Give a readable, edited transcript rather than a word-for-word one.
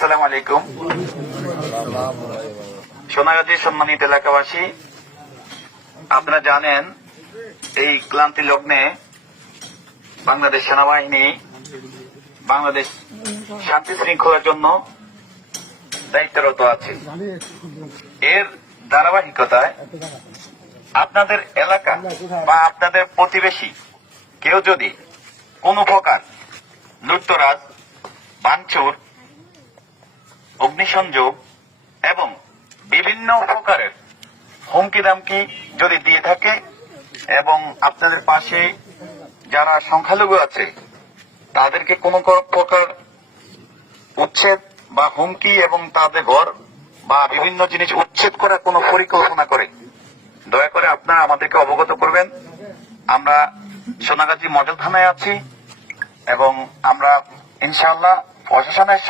আসসালামু আলাইকুম। সোনাগাজী সম্মানিত এলাকাবাসী, আপনারা জানেন এই ক্লান্তি লগ্নে বাংলাদেশ সেনাবাহিনী বাংলাদেশ শান্তি শৃঙ্খলার জন্য দায়িত্বরত আছে। এর ধারাবাহিকতায় আপনাদের এলাকা বা আপনাদের প্রতিবেশী কেউ যদি কোনো প্রকার লুটতরাজ, ভাঙচুর, অগ্নিসংযোগ এবং বিভিন্ন প্রকারের হুমকি দামকি যদি দিয়ে থাকে এবং আপনাদের পাশে যারা সংখ্যালঘু আছে তাদেরকে কোনো প্রকার উচ্ছেদ বা হুমকি এবং তাদের ঘর বা বিভিন্ন জিনিস উচ্ছেদ করার কোনো পরিকল্পনা করে দয়া করে আপনারা আমাদেরকে অবগত করবেন। আমরা সোনাগাজী মডেল থানায় আছি এবং আমরা ইনশাআল্লাহ প্রশাসনের